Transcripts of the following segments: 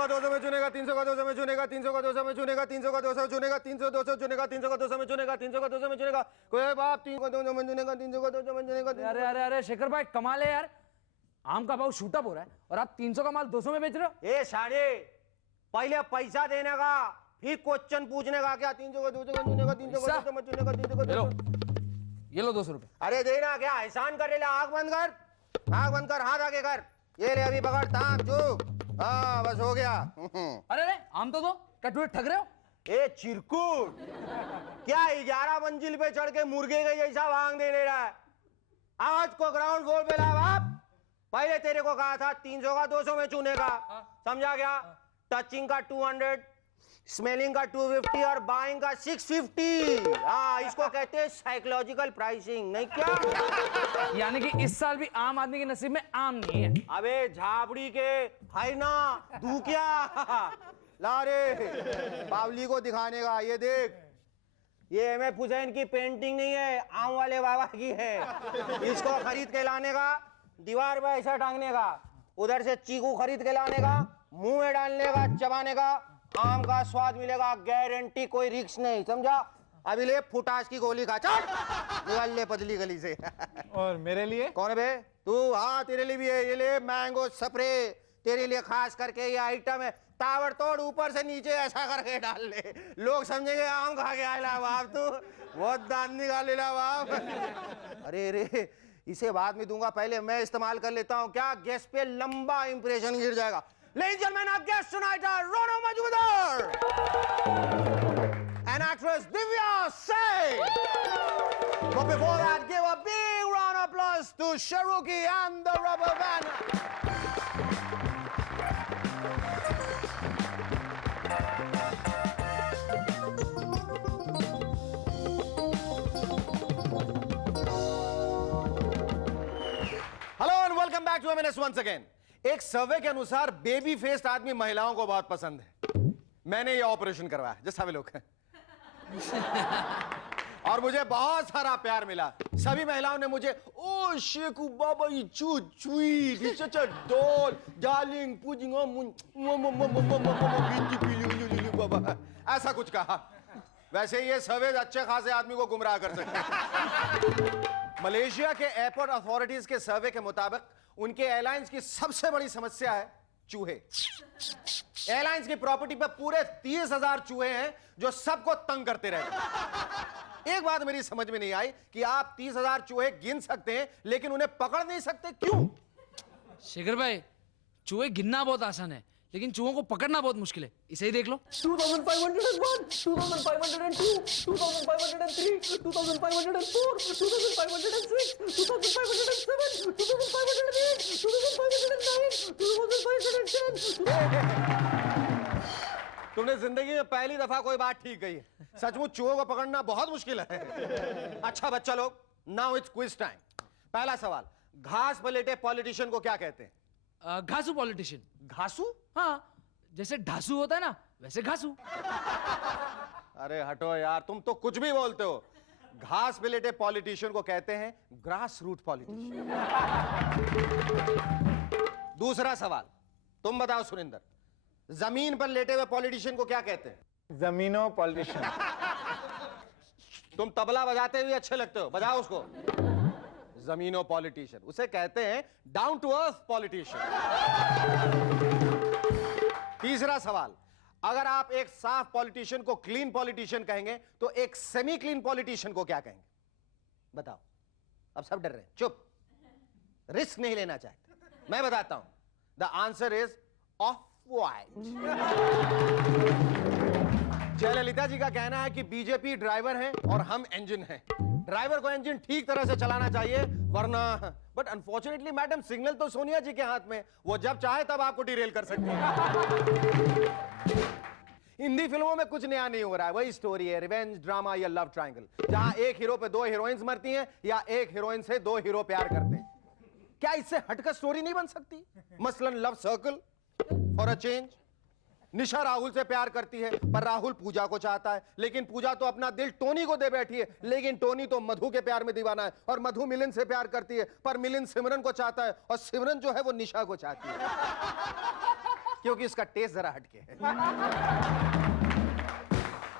का 200 में चुनेगा, 300 का 200 में चुनेगा, 300 का 200 में चुनेगा, 300 का 200 चुनेगा, 300 200 चुनेगा, 300 का 200 में चुनेगा, 300 का 200 में चुनेगा। कोई बाप 300 का 200 में चुनेगा, 300 का 200 में चुनेगा। अरे अरे अरे शेखर भाई कमाल है यार, आम का भाव शूट अप हो रहा है और आप 300 का माल 200 में बेच रहे हो। ए साढ़े, पहले पैसा देने का, फिर क्वेश्चन पूछने का। क्या 300 का 200 का चुनेगा, 300 का 200 में चुनेगा, 300 का 200। ये लो 200 रुपए। अरे देना क्या, एहसान कर ले। आंख बंद कर, आंख बंद कर, हाथ आगे कर। ये ले अभी पकड़, ताम चुप। हाँ बस हो गया। अरे अरे आम तो दो, क्या तुम ठग रहे हो? ए चिरकुट, क्या 11 मंजिल पे चढ़ के मुर्गे के जैसा भांग दे ले रहा है? आज को ग्राउंड फ्लोर पे ला बाप। पहले तेरे को कहा था 300 का 200 में चुनेगा, समझा क्या? टचिंग का 200, स्मेलिंग का 250 और बाइंग का 650। हाँ, इसको कहते हैं साइकोलॉजिकल प्राइसिंग, नहीं क्या? यानी कि इस साल भी आम आदमी के नसीब में आम नहीं है। अबे झापड़ी के है ना, तू क्या ला रे बावली को दिखाने का। ये देख, ये एम.एफ. हुसैन की पेंटिंग नहीं है, आम वाले बाबा की है। इसको खरीद के लाने का, दीवार पे ऐसा टांगने का, उधर से चीकू खरीद के लाने का, मुंह में डालने का, चबाने का, आम का स्वाद मिलेगा, गारंटी, कोई रिस्क नहीं, समझा? अभी ले फुटास की गोली खा, चल निकल ले पतली गली से। और मेरे लिए कौन है बे तू? हाँ तेरे लिए भी है, ये ले मैंगो स्प्रे, तेरे लिए खास करके ये आइटम है। ताबड़तोड़ ऊपर से नीचे ऐसा करके डाल ले, लोग समझेंगे आम खा के आया बाप, तू बहुत दान निकाल लेला बाप। अरे रे, इसे बाद में दूंगा, पहले मैं इस्तेमाल कर लेता हूँ। क्या गेस्ट पे लंबा इंप्रेशन गिर जाएगा। Ladies and gentlemen, our guest tonight are Rono Majumdar and actress Divya Singh. But before that, give a big round of applause to Sharuki and the Rubber Band. Hello and welcome back to MNS once again. एक सर्वे के अनुसार baby faced आदमी महिलाओं को बहुत पसंद है। मैंने ये ऑपरेशन करवाया, जैसा वे लोग हैं। और मुझे बहुत सारा प्यार मिला। सभी महिलाओं ने मुझे ओ शेखू बाबा चू चुई डॉल डार्लिंग पुजिंग बाबा ऐसा कुछ कहा। वैसे ये सर्वे अच्छे खासे आदमी को गुमराह कर सकते हैं। मलेशिया के एयरपोर्ट अथॉरिटीज के सर्वे के मुताबिक उनके एयरलाइंस की सबसे बड़ी समस्या है चूहे। एयरलाइंस की प्रॉपर्टी पर पूरे 30,000 चूहे हैं जो सबको तंग करते रहते हैं। एक बात मेरी समझ में नहीं आई कि आप 30,000 चूहे गिन सकते हैं लेकिन उन्हें पकड़ नहीं सकते, क्यों? शेखर भाई, चूहे गिनना बहुत आसान है लेकिन चूहों को पकड़ना बहुत मुश्किल है। इसे ही देख लो। 2501, 2502, 2503, 2504, 2506, 2507, 2508, 2509, 2510। तुमने जिंदगी में पहली दफा कोई बात ठीक कही है। सचमुच चूहों को पकड़ना बहुत मुश्किल है। अच्छा बच्चा लोग, नाउ इट्स क्विज टाइम। पहला सवाल, घास पलेटे पॉलिटिशियन को क्या कहते हैं? घासू पॉलिटिशियन। घासू? हाँ, जैसे ढासू होता है ना, वैसे घासू। अरे हटो यार, तुम तो कुछ भी बोलते हो। घास पे लेटे पॉलिटिशियन को कहते हैं ग्रास रूट पॉलिटिशियन। दूसरा सवाल, तुम बताओ सुनिंदर, जमीन पर लेटे हुए पॉलिटिशियन को क्या कहते हैं? जमीनो पॉलिटिशियन। तुम तबला बजाते हुए अच्छे लगते हो, बजाओ उसको। जमीनो पॉलिटिशियन, उसे कहते हैं डाउन टू अर्थ पॉलिटिशियन। तीसरा सवाल, अगर आप एक साफ पॉलिटिशियन को क्लीन पॉलिटिशियन कहेंगे तो एक सेमी क्लीन पॉलिटिशियन को क्या कहेंगे? बताओ। अब सब डर रहे हैं, चुप, रिस्क नहीं लेना चाहते। मैं बताता हूं, the answer is off white. Jayalalithaa ji का कहना है कि बीजेपी ड्राइवर है और हम इंजन हैं। ड्राइवर को इंजन ठीक तरह से चलाना चाहिए, वरना बट अनफॉर्चुनेटली मैडम, सिग्नल तो सोनिया जी के हाथ में, वो जब चाहे तब आपको डिरेल कर सकती है। हिंदी फिल्मों में कुछ नया नहीं हो रहा है, वही स्टोरी है, रिवेंज ड्रामा या लव ट्रायंगल, जहां एक हीरो पे 2 हीरोइंस मरती हैं या एक हीरोइन से 2 हीरो प्यार करते हैं। क्या इससे हटकर स्टोरी नहीं बन सकती? मसलन love circle for a change. Nisha Rahul से प्यार करती है पर राहुल पूजा को चाहता है, लेकिन पूजा तो अपना दिल टोनी को दे बैठी है, लेकिन टोनी तो मधु के प्यार में दीवाना है। और मधु मिलिंद से प्यार करती है पर मिलिंद सिमरन को चाहता है और सिमरन जो है वो निशा को चाहती है। क्योंकि इसका टेस्ट जरा हटके है।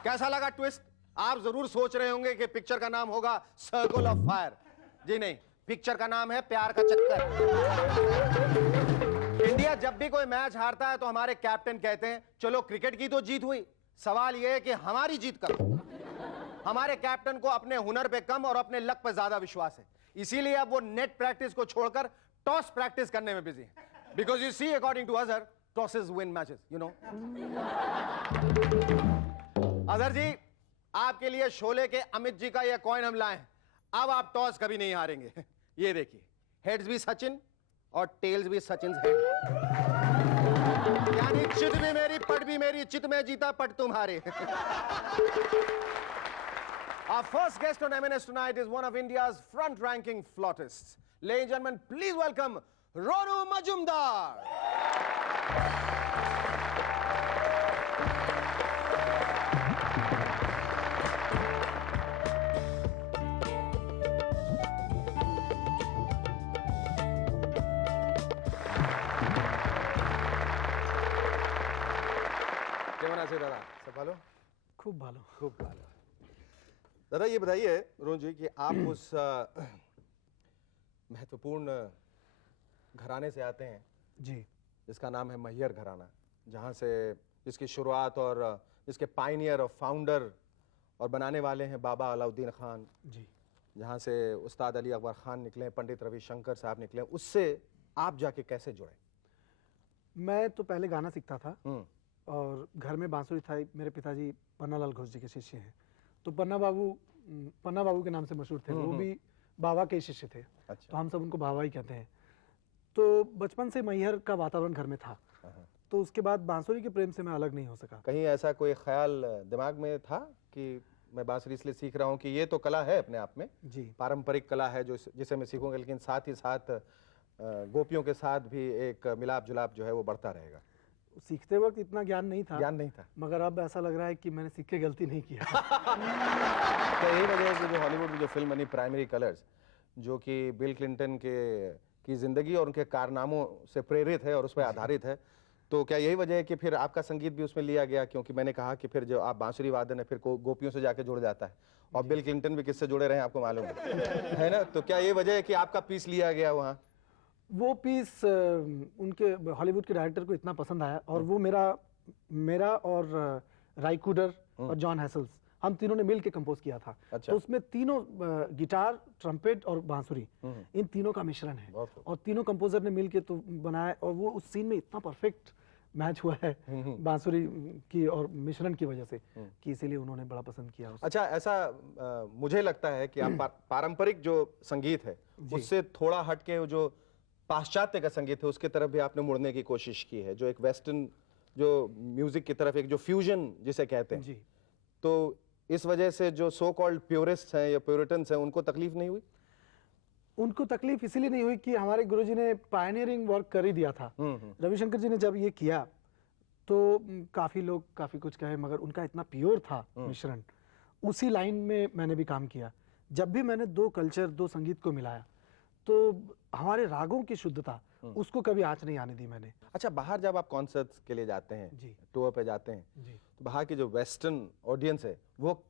कैसा लगा ट्विस्ट? आप जरूर सोच रहे होंगे कि पिक्चर का नाम होगा सर्कल ऑफ फायर। जी नहीं, पिक्चर का नाम है प्यार का चक्कर। इंडिया जब भी कोई मैच हारता है तो हमारे कैप्टन कहते हैं चलो क्रिकेट की तो जीत हुई, सवाल यह है कि हमारी जीत कब। हमारे कैप्टन को अपने हुनर पे कम और अपने लक पे ज्यादा विश्वास है, इसीलिए अब वो नेट प्रैक्टिस को छोड़कर टॉस प्रैक्टिस करने में बिजी है। Because you see according to Azhar, tosses win matches, you know. Azhar ji, आपके लिए शोले के अमित जी का यह कॉइन हम लाए हैं। अब आप टॉस कभी नहीं हारेंगे। ये देखिए, हेड्स भी सचिन और टेल्स भी सचिन हेड, यानी चित भी मेरी पट भी मेरी, चित में जीता पट तुम्हारे। Our first guest on M&S tonight is one of India's front-ranking flautists. Ladies and gentlemen, please welcome Ronu Majumdar. কেমন আছে দাদা? সব ভালো? खूब भालो। खूब भालो। दादा ये बताइए रोहन जी कि आप उस महत्वपूर्ण घराने से आते हैं जी जिसका नाम है मैहर घराना, जहाँ से जिसकी शुरुआत और जिसके पायनियर और फाउंडर और बनाने वाले हैं बाबा अलाउद्दीन खान, जी जहाँ से उस्ताद अली अकबर खान निकले, पंडित रविशंकर साहब निकले, उससे आप जाके कैसे जुड़े? मैं तो पहले गाना सीखता था हम्म, और घर में बांसुरी था। मेरे पिताजी पन्नालाल घोष जी के शिष्य हैं, तो पन्ना बाबू के नाम से मशहूर थे। वो भी बाबा के शिष्य थे, तो अच्छा। हम सब उनको बाबा ही कहते हैं। तो बचपन से मैहर का वातावरण घर में था, तो उसके बाद बांसुरी के प्रेम से मैं अलग नहीं हो सका। कहीं ऐसा कोई ख्याल दिमाग में था कि मैं बांसुरी इसलिए सीख रहा हूँ कि ये तो कला है अपने आप में, जी पारंपरिक कला है जो जिसे मैं सीखूंगा, लेकिन साथ ही साथ गोपियों के साथ भी एक मिलाप जुलाप जो है वो बढ़ता रहेगा? सीखते वक्त इतना ज्ञान नहीं था, ज्ञान नहीं था। मगर अब ऐसा लग रहा है कि मैंने सीख के गलती नहीं किया। तो यही वजह है कि जो हॉलीवुड में जो फिल्म बनी प्राइमरी कलर्स, जो कि बिल क्लिंटन की जिंदगी और उनके कारनामों से प्रेरित है और उस पर आधारित है, तो क्या यही वजह है कि फिर आपका संगीत भी उसमें लिया गया? क्योंकि मैंने कहा कि फिर जो आप बांसुरी वादन है फिर गोपियों से जाके जुड़ जाता है, और बिल क्लिंटन भी किससे जुड़े रहे हैं आपको मालूम है ना? तो क्या ये वजह है कि आपका पीस लिया गया वहाँ? वो पीस उनके हॉलीवुड के डायरेक्टर को इतना पसंद आया, और वो मेरा और राइकूडर और जॉन हैसल्स, हम तीनों ने मिल के कंपोज किया था। अच्छा। तो उसमें तीनों गिटार, ट्रम्पेट और बांसुरी, इन तीनों का मिश्रण है, बहुत खूब। और तीनों कंपोजर ने मिल के तो बनाया, और वो उस सीन में इतना परफेक्ट मैच हुआ है बांसुरी की और मिश्रण की वजह से, कि इसीलिए उन्होंने बड़ा पसंद किया उसे। अच्छा, ऐसा मुझे लगता है कि आप पारंपरिक जो संगीत है उससे थोड़ा हटके वो जो पाश्चात्य का संगीत है उसके तरफ भी आपने मुड़ने की कोशिश की है, जो एक वेस्टर्न जो म्यूजिक की तरफ, एक जो फ्यूजन जिसे कहते हैं। जी, तो इस वजह से जो सो कॉल्ड प्योरिस्ट हैं या प्योरिटन्स हैं उनको तकलीफ नहीं हुई? उनको तकलीफ इसीलिए नहीं हुई कि हमारे गुरुजी ने पायनियरिंग वर्क कर ही दिया था। रविशंकर जी ने जब ये किया तो काफी लोग काफी कुछ कहे, मगर उनका इतना प्योर था मिश्रण, उसी लाइन में मैंने भी काम किया। जब भी मैंने दो कल्चर, दो संगीत को मिलाया, तो हमारे रागों की शुद्धता उसको कभी आंच नहीं आने दी मैंने। अच्छा, बाहर जब आप कॉन्सर्ट्स के लिए जाते हैं, जी टूर पे जाते हैं, जी तो बाहर की जो वेस्टर्न ऑडियंस है वो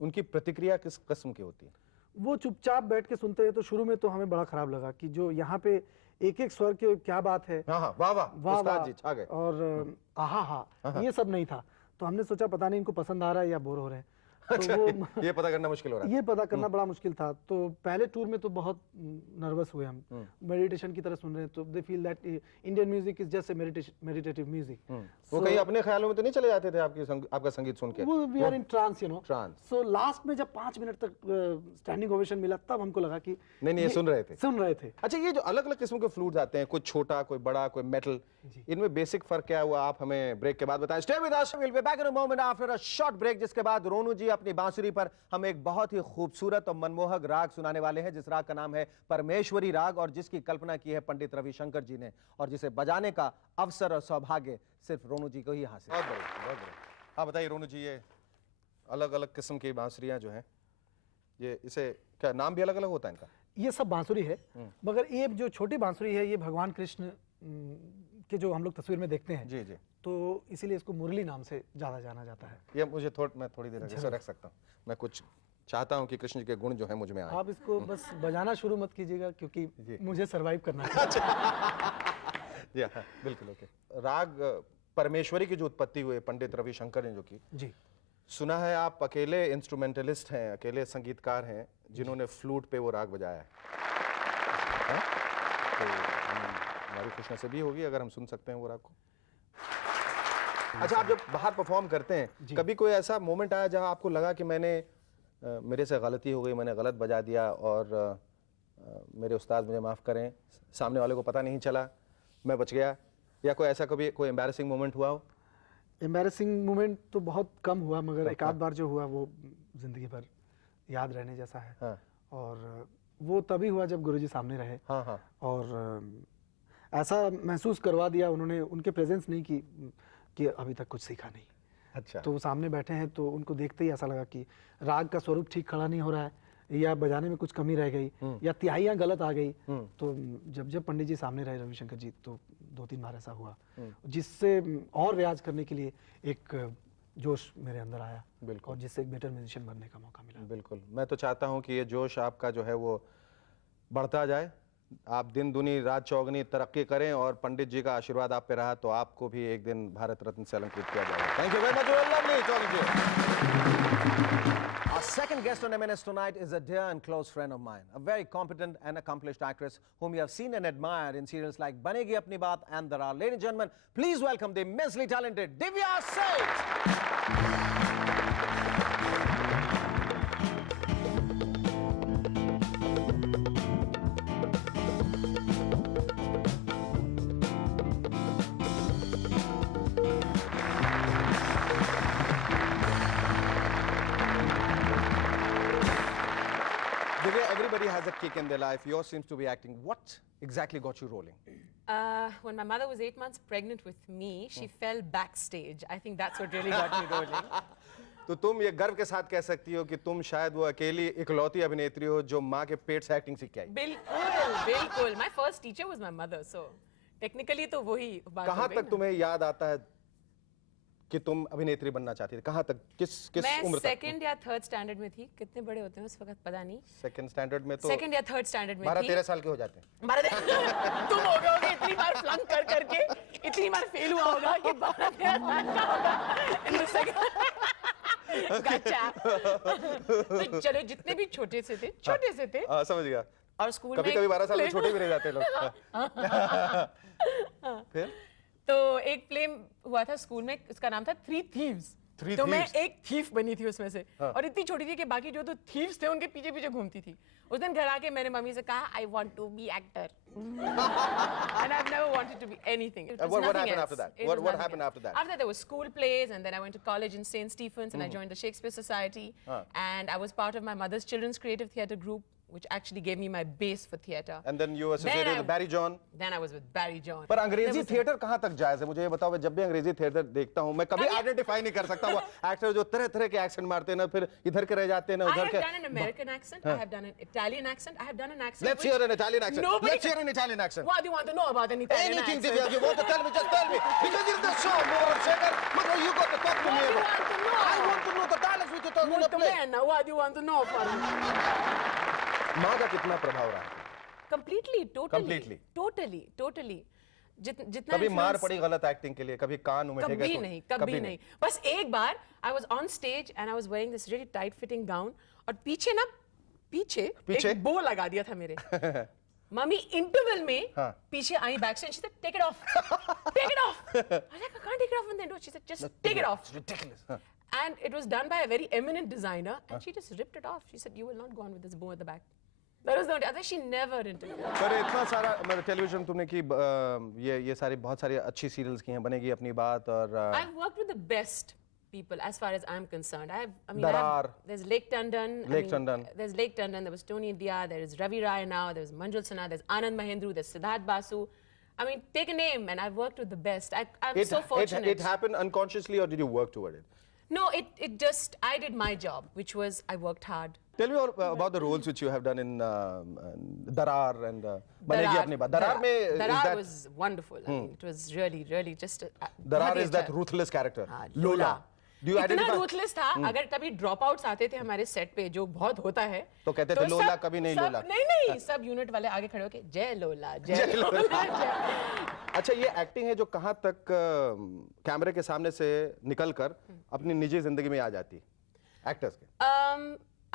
उनकी प्रतिक्रिया किस किस्म की होती है? वो चुपचाप बैठ के सुनते हैं। तो शुरू में तो हमें बड़ा खराब लगा कि जो यहाँ पे एक एक स्वर के क्या बात है, हाँ हाँ, वाह वाह, वाह उस्ताद वाह, जी छा गए। और आहा हा, ये सब नहीं था। तो हमने सोचा पता नहीं इनको पसंद आ रहा है या बोर हो रहे हैं। तो अच्छा, वो ये पता करना मुश्किल हो रहा है। ये पता करना बड़ा मुश्किल था। तो पहले टूर में तो बहुत नर्वस हुए हम, मेडिटेशन की तरह सुन रहे हैं, तो they feel that Indian music is just a meditative music. वो कहीं अपने ख्यालों में तो नहीं चले जाते थे आपका संगीत सुन के? वो we are in trance, you know. Trance. So last में जब 5 मिनट तक स्टैंडिंग ओवेशन मिला, तब हमको लगा कि नहीं ये सुन रहे थे। थे। अच्छा, ये जो अलग अलग किस्म के फ्लूट्स आते हैं, कोई छोटा, कोई बड़ा, कोई मेटल, इनमें बेसिक फर्क क्या हुआ आप हमें ब्रेक के बाद बताएं। Stay with us, we will be back in a moment after a short break, जिसके बाद रोनू जी अपनी बांसुरी पर हम एक बहुत ही खूबसूरत और मनमोहक राग सुनाने वाले हैं, जिस राग का नाम है परमेश्वरी राग, और जिसकी कल्पना की है पंडित रविशंकर जी ने, और जिसे बजाने का अवसर और सौभाग्य सिर्फ रोनू जी को ही हासिल। बहुत बढ़िया, बहुत बढ़िया। हाँ बताइए रोनू जी, ये अलग अलग किस्म की बांसुरियां जो हैं, ये इसे क्या नाम भी अलग अलग होता है इनका? ये सब बांसुरी है, मगर ये जो छोटी बांसुरी है ये भगवान कृष्ण के जो हम लोग तस्वीर में देखते हैं, जी जी, तो इसीलिए इसको मुरली नाम से ज़्यादा जाना जाता है। ये मुझे मैं थोड़ी देर ऐसे रख सकता हूँ। मैं कुछ चाहता हूँ कि कृष्ण जी के गुण जो है मुझ में आए। आप इसको बस बजाना शुरू मत कीजिएगा, क्योंकि मुझे सरवाइव करना है। जी हाँ, बिल्कुल ओके। राग परमेश्वरी की जो उत्पत्ति हुई पंडित रविशंकर ने जो की, जी, सुना है आप अकेले इंस्ट्रूमेंटलिस्ट हैं, अकेले संगीतकार हैं जिन्होंने फ्लूट पे वो राग बजाया है। हाँ? तो हमारी खुशनसीबी होगी अगर हम सुन सकते हैं वो राग को। अच्छा, आप जब बाहर परफॉर्म करते हैं, कभी कोई ऐसा मोमेंट आया जहां आपको लगा कि मेरे से गलती हो गई, मैंने गलत बजा दिया और मेरे उस्ताद मुझे माफ़ करें, सामने वाले को पता नहीं चला, मैं बच गया, या कोई ऐसा कभी कोई एम्बैरेसिंग मोमेंट हुआ हो? एम्बैरेसिंग मोमेंट तो बहुत कम हुआ, मगर एक आध बार जो हुआ वो जिंदगी भर याद रहने जैसा है। हाँ। और वो तभी हुआ जब गुरुजी सामने रहे। हाँ हाँ। और ऐसा महसूस करवा दिया उन्होंने, उनके प्रेजेंस नहीं कि अभी तक कुछ सीखा नहीं। अच्छा। तो वो सामने बैठे हैं, तो उनको देखते ही ऐसा लगा कि राग का स्वरूप ठीक खड़ा नहीं हो रहा है, या बजाने में कुछ कमी रह गई, या तिहाइयाँ गलत आ गई। तो जब पंडित जी सामने रहे, रविशंकर जी, तो 2-3 बार ऐसा हुआ, जिससे और रियाज करने के लिए एक जोश मेरे अंदर आया, और जिससे एक बेटर म्यूजिशियन बनने का मौका मिला। बिल्कुल, मैं तो चाहता हूँ कि ये जोश आपका जो है वो बढ़ता जाए, आप दिन दुनी रात चौगनी तरक्की करें, और पंडित जी का आशीर्वाद आप पे रहा तो आपको भी एक दिन भारत रत्न से अलंकृत किया जाएगा। Thank you very much, lovely talking to you. Our second guest on MNS tonight is a dear and close friend of mine, a very competent and accomplished actress whom you have seen and admired in serials like Banegi Apni Baat and Darar. Ladies and gentlemen, please welcome the immensely talented Divya Seth. Divya, everybody has a kick in their life. Yours seems to be acting. What exactly got you rolling? When my mother was 8 months pregnant with me, she fell backstage. I think that's what really got me rolling. तो तुम ये गर्व के साथ कह सकती हो कि तुम शायद वो अकेली इकलौती अभिनेत्री हो जो माँ के पेट से एक्टिंग सीख के आई। बिल्कुल, बिल्कुल. My first teacher was my mother, so technically तो वही बात हो कहाँ गई तक ना. तुम्हें याद आता है कि तुम अभिनेत्री बनना चाहती थी? कहाँ तक, किस मैं उम्र तक? सेकंड या थर्ड स्टैंडर्ड में थी. कितने बड़े होते हैं उस वक्त पता नहीं. सेकंड स्टैंडर्ड में तो सेकंड या थर्ड स्टैंडर्ड में थी. 12-13 साल के हो जाते हैं। तुम हो गए होगे इतनी बार फ्लंक कर करके, इतनी बार फेल हुआ होगा कि 12-13 साल का होगा. गच्चा. तो चलो, जितने भी छोटे से थे, समझ गया। और स्कूल कभी में कभी 12 साल में छोटे भी रह जाते हैं लोग। फिर तो एक प्ले हुआ था स्कूल में, उसका नाम था थ्री थीव्स. तो मैं एक थीफ बनी थी उसमें से, और इतनी छोटी थी कि बाकी जो तो थीव्स थे उनके पीछे पीछे घूमती थी. उस दिन घर आके मैंने मम्मी से कहा, I want to be actor. And I've never wanted to be anything. It was What nothing happened else. after that? It What was nothing happened else. after that? After that, there were school plays, and then I went to college in St. Stephen's, and I joined the Shakespeare Society. And I was part of my mother's children's creative theatre group, which actually gave me my base for theatre. And then you were associated with Barry John. Then I was with Barry John. पर अंग्रेजी theatre कहाँ तक जायज है? मुझे ये बताओ, मैं जब भी अंग्रेजी थिएटर देखता हूँ, मैं कभी आइडेंटिफाई नहीं कर सकता वो एक्टर जो तरह तरह के एक्सेंट मारते हैं ना, फिर इधर के रह जाते हैं ना, I उधर have के। done an American accent. I have done an Italian accent. I have done an accent. Let's which hear an Italian accent. nobody Let's hear an Italian accent. What do you want to know about an Italian Anything, accent? Divya, if you want to tell me, just tell me. Because it's the show, more Shaker. Mother, you got to talk to What me do you about. want to know? I want to know the dialects which you're talking in the Molto play. bene. What do you want to know for माँ का कितना प्रभाव रहा? Completely, Completely. totally. जितना कभी मार influence- पड़ी गलत एक्टिंग के लिए? कभी कान उमेटे गए? कभी नहीं. बस एक बार I was on stage and I was wearing this really tight fitting gown, और पीछे एक बो लगा दिया था मेरे. मम्मी इंटरवल में पीछे आई बैक से, she said, take it off. Take it off. I was like, I can't take it off. And then she said, just take it off. It's ridiculous. And it was done by a very eminent designer, and she just ripped it off. She said, you will not go on with this bow at the back. That was the only, otherwise she never interfered. पर इतना सारा मतलब television तुमने की, ये सारी बहुत सारी अच्छी सीरियल्स की हैं, बनेगी अपनी बात, और I've worked with the best people as far as I'm concerned. Darar. There's Lake Tandon. There's Lake Tandon. There was Tony India. There is Ravi Rai now. There's Manjul Sinha. There's Anand Mahendru. There's Siddharth Basu. I mean, take a name, and I've worked with the best. I'm so fortunate. It happened unconsciously, or did you work toward it? No, it just, I did my job, which was I worked hard. Tell me about the roles which you have done in Darar and बनेगी अपनी बात. Darar में is Darar that was wonderful. I mean, it was really just Darar बहुत ही is that अच्छा. ruthless character. हाँ, Lola. Do you इतना identify? ruthless था. अगर कभी dropouts आते थे हमारे सेट पे जो बहुत होता है तो कहते थे लोला, सब- कभी नहीं सब- लोला. नहीं सब यूनिट वाले आगे खड़े होके जय लोला जय लोला जय. अच्छा ये एक्टिंग है जो कहाँ तक कैमरे के सामने से निकलकर अपनी निजी जिंदगी में आ जाती है एक्टर्स के.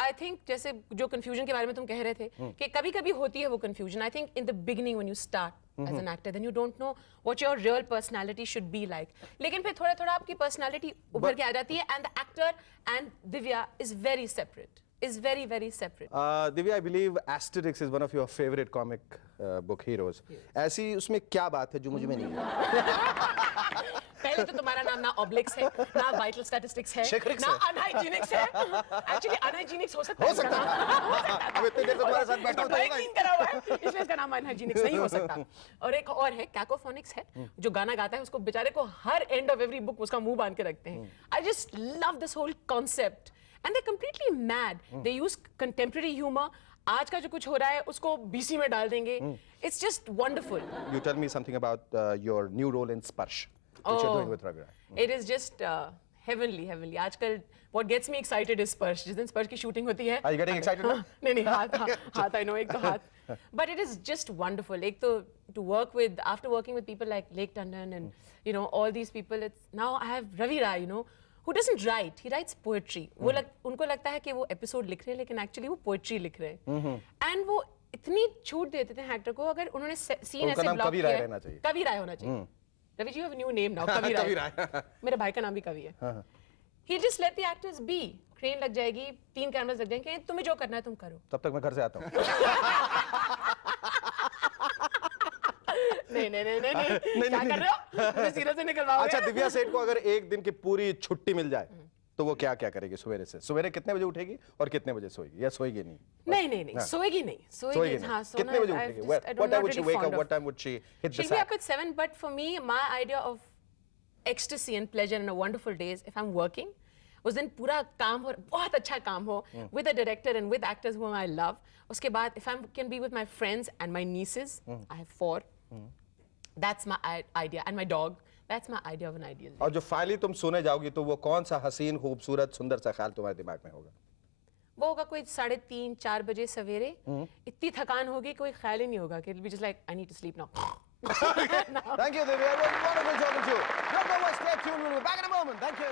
आई थिंक जैसे जो कंफ्यूजन के बारे में तुम कह रहे थे कि कभी कभी होती है वो confusion. I think in the beginning when you start as an actor then you don't know what your real personality should be like. लेकिन फिर थोड़ा थोड़ा आपकी पर्सनालिटी उभर के आ जाती है. And the actor and Divya is very separate, is very separate. Divya, I believe asterisk is one of your favourite comic book heroes. ऐसी उसमें क्या बात है जो मुझे में नहीं है? पहले तो तुम्हारा नाम ना ऑब्लिक्स है ना वाइटल स्टैटिस्टिक्स है शेखरिक्स ना है। अनहाइजीनिक्स है. एक्चुअली अनहाइजीनिक्स हो सकता है. हो सकता है. अब इतनी देर से तुम्हारे साथ बैठा हूं तो भाई होगा ही. clean करा हुआ है इसलिए इसका नाम अनहाइजीनिक्स नहीं हो सकता. और एक और है कैकोफोनिक्स है जो गाना गाता है उसको बेचारे को हर एंड ऑफ एवरी बुक उसका मुंह बांध के रखते हैं. I just love this whole concept and they completely mad. They use contemporary humour. आज का जो कुछ हो रहा है उसको बीसी में डाल देंगे. It's just wonderful. You tell me something about your new role in Sparsh, which you're doing with Ravi Rai. It is just heavenly. आजकल what gets me excited is Sparsh. जिस दिन Sparsh की shooting होती है. Are you getting excited now? नहीं हाथ I know एक तो हाथ. But it is just wonderful. एक तो to work with after working with people like Lake Tandon and you know all these people. It's now I have Ravi Rai, you know, who doesn't write. He writes poetry. वो उनको लगता है कि वो episode लिख रहे हैं लेकिन एक्चुअली वो पोएट्री लिख रहे हैं. एंड वो इतनी छूट देते थे एक्टर को. अगर उन्होंने सीन उनका ऐसे नाम ब्लॉक कवि किया राय है, रहना चाहिए. कवि राय होना चाहिए. Ravi ji, you have a new name now. कवि कवि राय. राय. मेरे भाई का नाम भी कवि है. He'll just let the actors be. Crane लग जाएगी, 3 कैमरास लग जाएंगे, तुम्हें जो करना है तुम करो. तब तक मैं घर से आता हूँ. नहीं क्या कर रहे हो? मुझे सीरियस से निकलवाओगे? अच्छा, दिव्या सेठ को अगर एक दिन की पूरी छुट्टी मिल जाए तो वो क्या क्या करेगी सवेरे से? सवेरे कितने बजे उठेगी और कितने बजे सोएगी या सोएगी नहीं? नहीं सोएगी नहीं. सोएगी नहीं. हाँ, सोना. कितने बजे I've उठेगी? just- I'm What time not would she really wake fond up? of- What time would she hit the She'll be up sack? at 7, but for me, my idea of ecstasy and pleasure and a wonderful day is if I'm working, उस दिन पूरा काम हो, बहुत अच्छा काम हो, with a director and with actors whom I love. उसके बाद if I can be with my friends and my nieces, I have 4. That's my idea, and my dog. That's my idea of an ideal day. और जो finally तुम सोने जाओगी तो वो कौन सा हसीन, खूबसूरत, सुंदर सा ख्याल तुम्हारे दिमाग में होगा? वो होगा कोई 3:30-4 बजे सवेरे. इतनी थकान होगी कोई ख्याल ही नहीं होगा कि it'll be just like I need to sleep now. Thank you, Divya. It was wonderful talking to you. Don't go away. Stay tuned. We'll be back in a moment. Thank you.